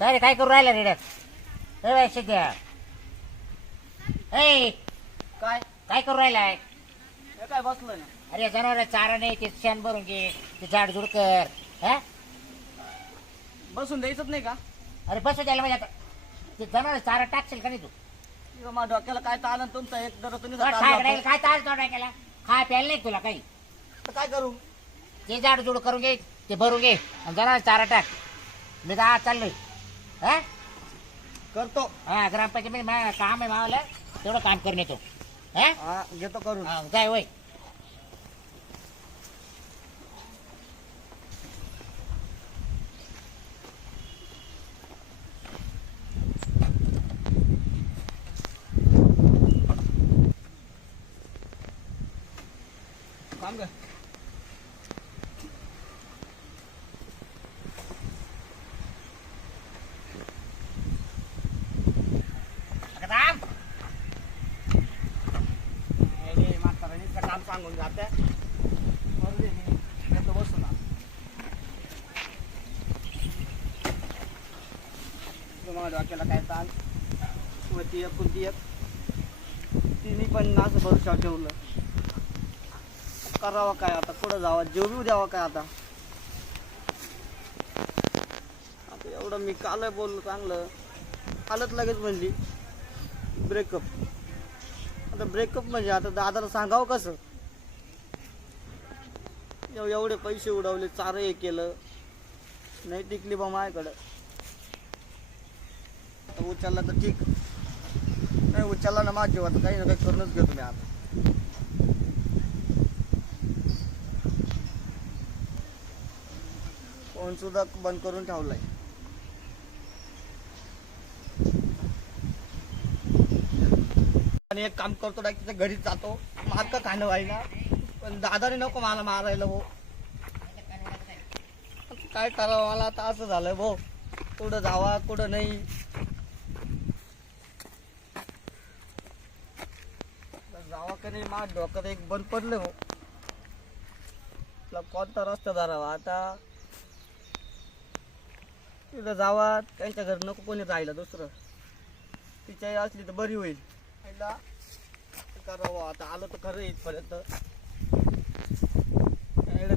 काय रे काय करू राहिला रेड्यात द्या ए काय काय करू राहिलाय हे काय बसलोय ना. अरे जनावर चारा नाही ते शेण भरून घे ते झाडझुड कर हा बसून द्यायचंच नाही का? अरे बस द्यायला म्हणजे आता ते जनावर चारा टाकशील का नाही तू किंवा माझ्या डोक्याला काय ताण तुमचा एक जरा तुम्ही तुला काय ताज तोडा केला खाय प्यायला नाही तुला काही काय करू? ते झाडझुड करून घे ते भरून घे आणि जनावर चारा टाक मी तर आज चाललोय हा करतो. हा ग्रामपंचायत काम आहे मावाला तेवढं काम करून येतो हा हा घेतो करून. हा, जाय वय काम कर. राम म्हाताराने काम सांगून जाते मी येतो बसून. माझ्या डोक्याला काय ताण ती एक कोणती एक तिने पण असं भरोसा ठेवलं. करावा काय आता पुढं जावा जेवू द्यावा काय आता एवढं मी काल बोललो चांगलं कालच लगेच म्हणली ब्रेकअप. आता ब्रेकअप म्हणजे आता दादाला सांगावं कसं एवढे पैसे उडवले चार हे केलं नाही टिकली बा माझ्याकडं. आता उचलला तर ठीक नाही उचलला ना माझ्या जीवाचं काही ना काही करूनच घेतो मी आता. फोन सुद्धा बंद करून ठेवलाय. आणि एक काम करतो ना तिच्या घरी जातो मार का खाणं व्हायला पण दादाने नको मला मारायला भाऊ. काय करावं मला आता असं झालंय भाऊ कुठं जावा कुठं नाही. जावा का नाही माझ्या डोक्यात एक बंद पडलं भाऊ. कोणता रस्ता धरावा आता तिथं जावा त्यांच्या घर नको कोणी राहिलं दुसरं तिच्या असली तर बरी होईल. करावं आता आलो तर खरं इथपर्यंत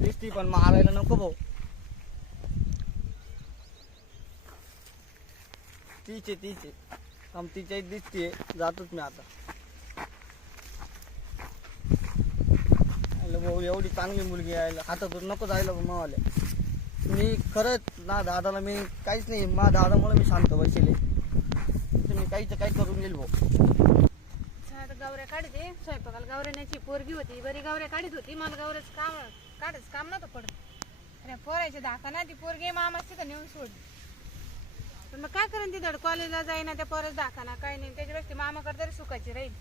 दिसती पण मारायला नको भाऊ. तीच तिच्या दिसतीये जातोच मी आता. भाऊ एवढी चांगली मुलगी यायला हातातून नको जायला मावाले. मी खरंच ना दादाला मी काहीच नाही मा दादामुळे मी शांत बसले मी काहीच काही करून गेल भाऊ. गावऱ्या काढते स्वयंपाकाला गावऱ्याची पोरगी होती बरी गावऱ्या काढत होती मला गावऱ्याचं काम काढायचं काम नव्हतं पडत. अरे पोरायचे दाखा ना ती पोरगी मामा तिथं नेऊन सोडली पण मग काय करेन ती धड कॉलेजला जाईना त्या पोराच दाखा ना काही नाही त्याच्यापेक्षा मामाकडे तरी सुखायची राहील.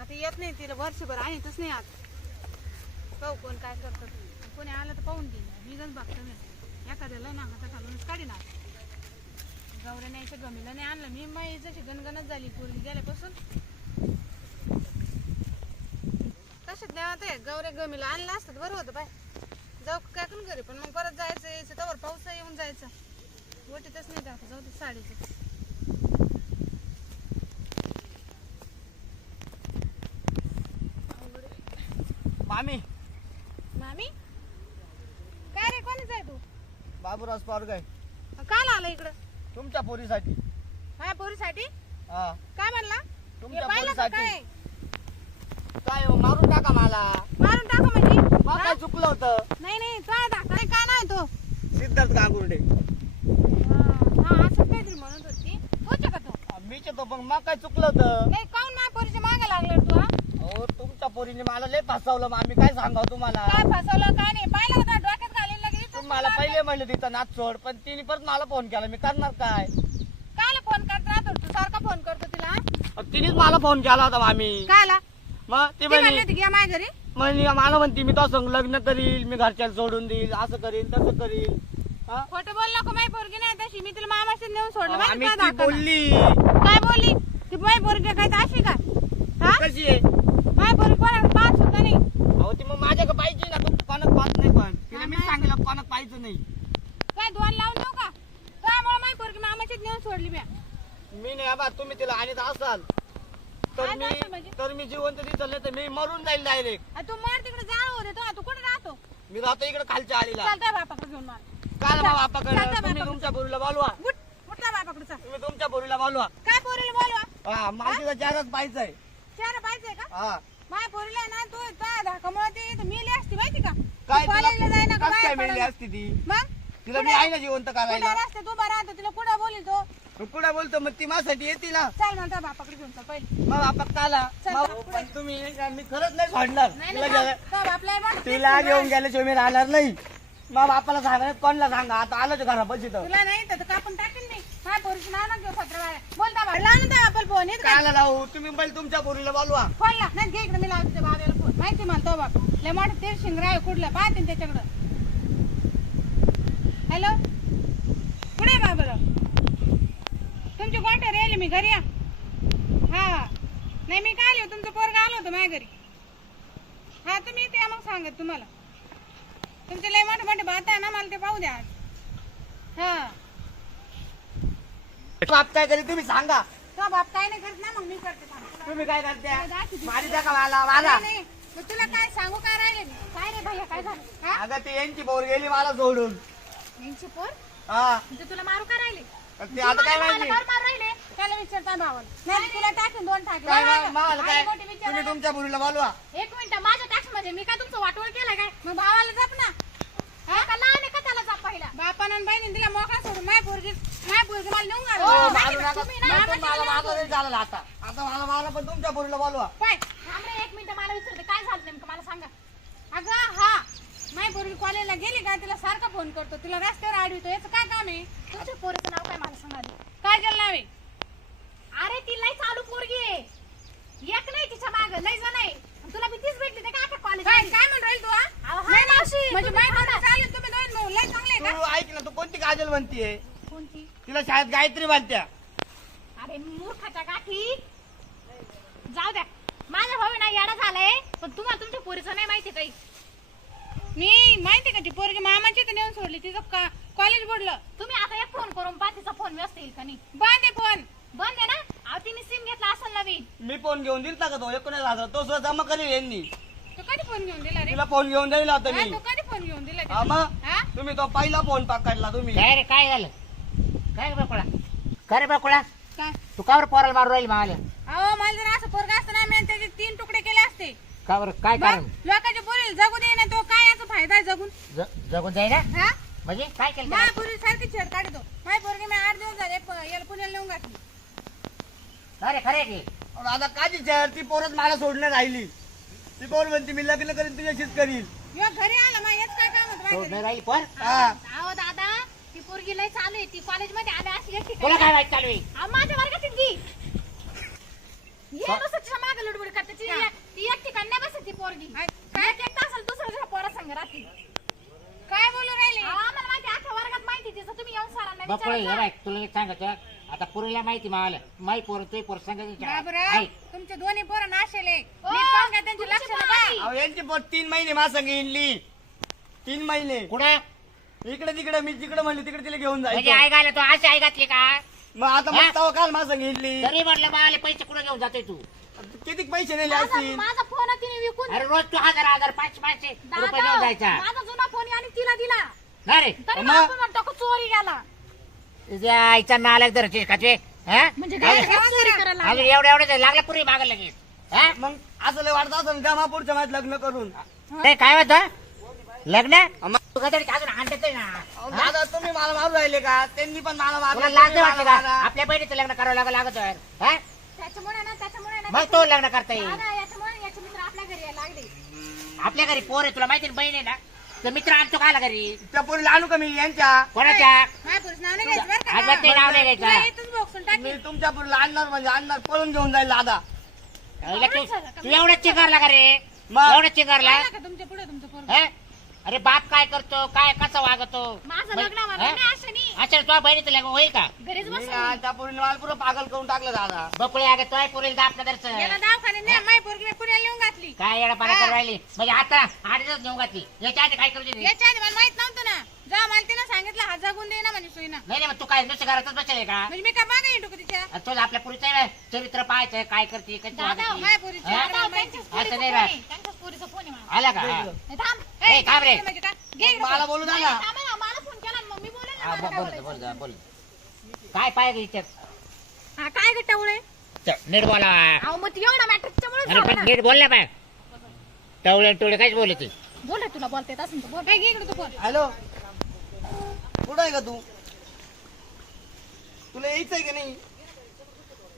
आता येत नाही तिला वर्षभर आणतच नाही आता पाहू कोण काय करतात कोणी आलं तर पाहून घेईन मी गण बघतो मी एखाद्याला ना हातात घालूनच काढीन. आता गावऱ्या न्यायचं गमीला नाही आणलं मी मग जशी गणगणच झाली पोरगी गेल्यापासून तसेच नाही आता गौऱ्या गमीला आणलं असतं बरं होतं बाय जाऊ काय करून घरी पण मग परत जायचं यायचं तवर पाऊस येऊन जायचं वटीतच नाही जात जाऊ दे साडीचं. मामी मामी काय रे कोणीच आहे तू बाबूराज पारग आहे. काल आला इकडं तुमच्या पोरीसाठी. माझ्या पोरीसाठी हा काय म्हणला तुमच्या पाहिलं का पोरीसाठी काय काय हो, मारून टाका मला. मारून टाका म्हणजे मग काय चुकलं होतं. नाही तो धाकटा काय नाही तो सिद्धार्थ गांगुर्डे. हा असं काहीतरी म्हणत होती तोच का तो मीच येतो पण मग काय चुकलं होतं. नाही काऊन माझ्या पोरीच्या मागे लागला तू हो तुमच्या पोरीने मला लय फसवलं आम्ही काय सांगाव तुम्हाला. काय फसवलं काय नाही पाहिलं का डोक्यात घालेल लगेच तुम्हाला पहिले म्हणलं तिथं नाच सोड पण तिने परत मला फोन केला मी करणार काय. कायला फोन करत राहतो तू सारखा फोन करतो तिला तिनेच मला फोन केला होता मामी. कायला मग ती ती म्हणली म्हणे होती की या माझ्या घरी मला म्हणती मी तो संग लग्न करील मी घरच्याला सोडून देईल असं करील तसं करील. हा? खोटं बोल नको माझी पोरगी नाही तशी मी तिला मामाशी नेऊन सोडलं माहिती आम्ही का ती दाखवलं? बोलली काय बोलली ती माझी पोरगी काय तर अशी काय हा कशी आहे. माझी पोरगी कोणाकडे पाहत सुद्धा नाही अहो ती मग माझ्याकडे पाहिजे ना तू कोणाक पाहत नाही पण तिला मी सांगितलं कोणाक पाहिजे नाही. काय दोन लावून देऊ का त्यामुळे माझी पोरगी मामाची सोडली म्या. मी नाही आबा, तुम्ही तिला आणत असाल तर आणत असाल म्हणजे? मी जिवंत दिसल नाही तर मी मरून जाईल डायरेक्ट. आ, तू मार तिकडे जाळ होते तो. तू कुठे राहतो? मी राहतो इकडे खालच्या आलीला. चालतंय बापाकडे घेऊन मार. काल चल, बापाकडे चल, तुम्ही बापाकडे. तुमच्या पोरीला बोलवा. उठ उठ त्या बापाकडे चल. तुम्ही तुमच्या पोरीला बोलवा. काय पोरीला बोलवा? हा माझीला चारच पाहिजे. चार पाहिजे का? हा माझ्या पोरीला ना तू धाकामुळे ती इथं मेली असती माहिती का? काय तू कॉलेजला जाय ना का कस काय बाहेर मिळली पडायला? असती ती? मग तिला मी आहे ना जिवंत कुठे करायला. रस्त्यात उभा राहतो तिला कुठं बोली तो? कुठं बोलतो मग ती माझ्यासाठी येते ना. चल म्हणता बापाकडे घेऊन चल पहिले. मग बापा काला चल, मग चल, पुढे. पण तुम्ही मी खरंच नाही सोडणार नाही तिला नाही गेलं- तो बापला बघ. तिला घेऊन गेल्याशिवाय मी राहणार नाही. मग बापाला सांगा कोणला सांगा आता आलोच घरापाशी तर तुला नाही तर कापून टाकेन मी. माझ्या पोरीचं नाव नका घेऊ पत्रवाळ्या. बोलता बा लावून द्या बापाला फोन. येत का? काला लावू तुम्ही पहिले तुमच्या पोरीला बोलवा. फोन ला नाही घे इकडे मी लावते त्या बाबाला फोन. माहिती म्हणतो बाप लय मोठं ते शिंगराय कुठलं पाहते ना त्याच्याकडं. हॅलो कुठे आहे बाबाराव? तुमची गोट्या रेली मी घरी या. हा नाही मी काय आले तुमचं पोरगा आलो होतं माझ्या घरी. हा तुम्ही ते मग सांगत तुम्हाला तुमचे लय मोठे मोठे बात आहे ना मला ते पाहू द्या आज. हा बाप काय करी तुम्ही सांगा. तो बाप काय नाही करत ना मग मी करते थांब. तुम्ही काय करते दाखव. मारी का मला मला नाही, नाही. मग तुला काय सांगू काय राहिले मी? काय रे भैया काय झालं? हा? अगं ती यांची पोर गेली मला सोडून. यांची पोर? हा म्हणजे तुला मारू का राहिले? ते आता काय माहिती मारू राहिले? त्याला विचारता भावाला. नाही तुला टाकेन दोन टाकेन. काय बघा, मला काय आई मोठी विचारा. तुम्ही तुमच्या पोरीला बोलवा. एक मिनिट माझ्या टॅक्स मध्ये मी काय तुमचं वाटोळ केलं काय? मग भावाला जप ना. हा का लहान आहे का त्याला जप पहिला? बापानं आणि बहिणीने दिला मोकळा सोडून माझी पोरगी मला नेऊन घालून. हो, माहिती मारू का? नका. तुम्ही ना नाही तर आम्हाला मला दिलं माझं नाही झालं आता मला पण तुमच्या पोरीला बोलवा. पाय थांब रे एक मिनिट मला विचारते काय झालं नेमकं मला सांगा. अगं हा माझी पोरगी कॉलेजला गेली का तिला सारखा फोन करतो तिला रस्त्यावर आडवितो याचं काय काम आहे? तुमच्या पोरीचं नाव काय मला सांगा आधी. काय केलं नाव आहे? अरे ती लय चालू पोरगी आहे. एक नाही तिच्या माग लय जण आहे. तुला भीतीच भेटली ते काय कॉलेज काय म्हणून राहील तू? नाही मावशी म्हणजे माझी पोरगी चालेल तुम्ही दोन भाऊ लय चांगले आहे तू ऐक ना तू कोणती काजल म्हणतीये? का? कोणती? तिला शाळेत गायत्री म्हणत्या. अरे मूर्खाच्या गाठी जाऊ द्या. माझा भाऊ ना येडा झालाय पण तुम्हाला तुमच्या पोरीचं नाही माहिती काही. मी माहिती का ती पोरगी मामाची तर नेऊन सोडली तिचं कॉलेज बुडलं. तुम्ही आता एक फोन करून पहा तिचा फोन व्यस्त येईल का नाही. बंद आहे फोन. बंद आहे ना? अहो तिने सिम घेतला असेल नवीन. मी फोन घेऊन दिलता का तो 19,000 तो सुद्धा जमा करेल यांनी. तू कधी फोन घेऊन दिला रे? तिला फोन घेऊन दिला होता हा, मी. तू कधी फोन घेऊन दिला हा तिला? मग हा? तुम्ही तो पहिला फोन पकडला तुम्ही. काय रे काय झालं? काय रे बकुळा? काय रे बकुळा? काय? तू कावर पोराला मारू राहील मावाला? अहो मला जर असं पोरगा असतं ना मी त्याचे 3 तुकडे केले असते. का बरं काय कारण? मग लोकांच्या पोरीला जगू दे ना तो काय याचा फायदा आहे जगून? जगून जाई ना हा म्हणजे काय केलं माझ्या त्याला? पोरी सारखी छेड काढतो. माझी पोरगी मी 8 दिवस झाले याला पुण्याला नेऊन घातली. अरे खरे की आता काची चेअर ती पोरच मला सोडण्यात राहिली. ती पोर म्हणते मी लग्न करीन तुझ्याशीच करीन. यो घरी आला मग हेच काय काम होतं सोड माझ्या नाही घरी? राहील पण हा अहो दादा ती पोरगी लय चालू आहे. ती कॉलेजमध्ये आल्या अशी एकटी तुला काय वाईट चालू आहे? अहो माझ्या वर्गातील ती ये नुसतं तिच्या मागे लुडबुड करते. ती एक ठिकाणी नाही बसत ती पोरगी. काय एक तास दुसऱ्या पोरा संग राहते. काय बोलू राहिले? आम्हाला माहिती अख्ख्या वर्गात माहिती तिचं. तुम्ही येऊन सरांना बकुळे हे विचारा. बाय तुला एक सांगतो आता पुरीला माहिती मावाला माई पोर तुही पोर बाबराव तुमचे दोन्ही पोरं नाशेले. नीट पाहून घ्या त्यांच्या लक्षाला बा. अहो यांची पोर 3 महिने माझ संग इनली. 3 महिने कुठं इकडे तिकडे मी जिकडे म्हणली तिकडे तिला घेऊन म्हणजे जायचं. आई घाला तू अशी आई घातली का? मग आता हा? मग तवा काल माझ संग इनली. तरी म्हटलं मावाले पैसे कुठं घेऊन जातोय तू? किती पैसे नेले माझा असतील. माझा फोन तिने विकून अरे रोज तू 1000 500 रुपये घेऊन जायचा माझा जुना फोन आणि तिला दिला. ना रे तरी मग? आपण म्हणतो का चोरी गेला. तुझ्या आईचा नालायक धरते खाते म्हणजे काय चोरी करायला अजून एवढं लागलं पुरी मागं लगेच हा? मग असं लय वाटत असं जमा पुढच्या माझ्यात लग्न करून. अरे काय होत लग्न तू कधी अजून हाणतोय ना अहो, दादा तुम्ही मला मारू राहिले का? त्यांनी पण मला तुला मारलं. लाज तुम्ही वाटलं मला का मारा. आपल्या बहिणीचं लग्न करावं लागतोय हा? त्याच्यामुळे ना मग तो लग्न करता येईल दादा, याच्यामुळे याचे मित्र आपल्या घरी यायला लागले. आपल्या घरी पोर आहे तुला माहिती ना बहीण आहे ना तर मित्र आणतो काला घरी त्या पोरीला आणू का मी यांच्या? कोणाच्या माझ्या पुरुष नाव नाही घ्यायचं बरं का? आजवर ते नाव नाही तुला घ्यायचं इथून बोक्सून टाकीन. मी तुमच्या पोरीला आणणार म्हणजे आणणार पळून घेऊन जाईल दादा. अरे तू एवढंच चिकारला का रे मग? एवढंच चिकारला पाहिलं का तुमच्या पुढे तुमचं पोरगं? हा? अरे बाप काय करतो काय कसं वागतो माझं मग- लग्न होणार हा? नाही असं नाही. अच्छा तुझ्या बहिणीचं लग्न होईल का घरीच मी बसून ना त्या पोरीला मला पुरं पागल करून टाकलं दादा. बकुळे अगं तुझ्या पुरेल दाप याला दरच दवाखान्यात नाही माझी पोरगी मी पुण्याला नेऊन घातली. काय येडा पारा करून राहिली म्हणजे आता 8 दिवस घेऊन घातली याच्या आधी काय करू दे याच्या आधी मला माहित नव्हतं ना. जेव्हा मला तिनं सांगितलं हा जगून दे ना म्हणजे सोयीना. नाही नाही मग तू काय काय नुसतं घरातच बसेल का म्हणजे मी काय मागे येतो का तिच्या आणि तुझं आपल्या पुरीचं चरित्र पाहायचं काय करते कशी दादा वागते. माझ्या पोरीची हा? आम्हाला माहिती. असं नाही राहत. त्यांच्याच पोरीचा फोन आहे मला. आला का हा. ए, थांब. ए, थांब रे. म्हणजे काय? घे इकडं मला फोन. बोलू द्या नाही, ना. थांबा ना, मला फोन केला ना, मग मी बोलेन ना, हा, मला काय बोल बोलायचं. बोल काय पाहिजे इच्छा हा, काय गं टवळे? नीट बोला अहो, मग ती एवढा मॅट्रिकच्यामुळे अरे पण नीट बोल ना बाय टवळे टवळे काहीच बोलते बोल रे, तुला बोलता येत असेल तर बोल. काय घे इकडं तू फोन. हॅलो कुठं आहे का तू तुला यायचं आहे का नाही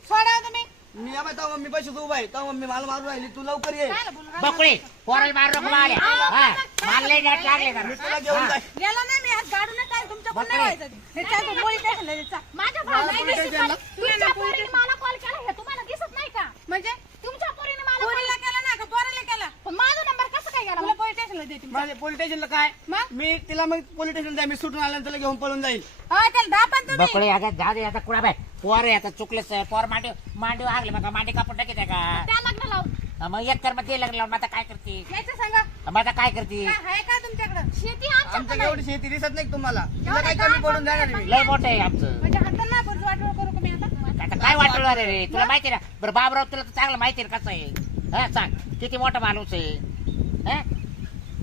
सोडा हो तुम्ही. मी या तेव्हा मम्मी पैसे उभा आहे तेव्हा मम्मी मला मारून राहिली तू लवकर ये काय बोलू राहिला? बकुळे पोराला मार नको आले हा मला लय डाट लागले मी जरा. तुला घेऊन हा. जाय गेला नाही मी आज गाडून काय तुमच्या पण नाही बापरे. व्हायचं ते. हे काय तो पोलीस स्टेशनला द्यायचा. माझ्या भावाला पोलीस स्टेशनला? तुमच्या पोरीने मला कॉल केला हे तुम्हाला दिसत नाही का? म्हणजे तुमच्या पोरीने मला पोरीला केला ना का पोरीला केला? पण माझा नंबर कसा काय गेला? तुला पोलीस स्टेशनला देते मी. माझ्या पोलीस स्टेशनला काय मग? मी तिला मग पोलीस स्टेशन जाय मी सुटून आल्यानंतर घेऊन पळून जाईल हा, त्याला दाबा तुम्ही. बकुळे आता जाऊ दे आता कुणा बाय पोर आहे आता चुकलेच पोर मांडी आगले मग मांडी कापून टाकीत का त्या लग्न लावून मग एक तर मग ते लग्न लावून मग आता काय करते यायचं सांगा. मग आता काय करते काय आहे का तुमच्याकडं? शेती आमच्या आमच्याकडे एवढी शेती दिसत नाही का तुम्हाला तिला एवढं काही काम कमी पडून करतोय जाणार पण. मी लय मोठं आहे आमचं म्हणजे हाताला नाही पोरीचं वाटोळं करू का मी आता? आता काय वाटलं रे तुला माहिती आहे ना बरं बाबराव तुला तर चांगलं माहिती आहे ना कसं आहे हा सांग किती मोठा माणूस आहे हा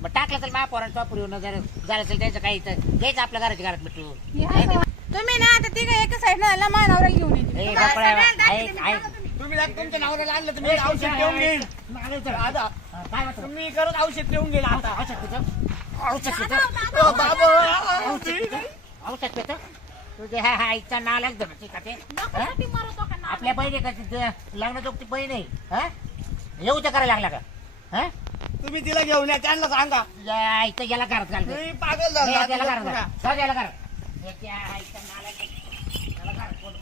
मग टाकलं तर महापौरांना टॉपर येऊन जर झालं असेल त्याचं काही तर घ्यायचं आपल्या घराच्या घरात मिठू हे असं. तुम्ही ना आता तिघ एका साईड ना मानावर घेऊन येते. ए, तुम्हाला बापरे, सगळ्याला दाखवते ऐक, मी, ऐक. बघा तुम्ही. तुम्ही जर तुमच्या नावाला आणलं तर मी औषध देऊन घेईन दादा काय वाटतं तुम्ही करत औषध देऊन घेईन आता औषध पितं औषध पितं ओ, बाबा औषध पितं तुझे हा हा इच्छा नालाच धरते का ते नको हा? साठी मारतो का ना? आपल्या बहिणी का तिथं लग्न जोगती बहीण आहे हा येऊ तर करायला लागला का हा तुम्ही तिला घेऊन या त्यांना सांगा या इथं याला घरात घालते मी पागल याला झालो घरात घाल याला घरात याच्या इथं नालायक. याला घरात कोण-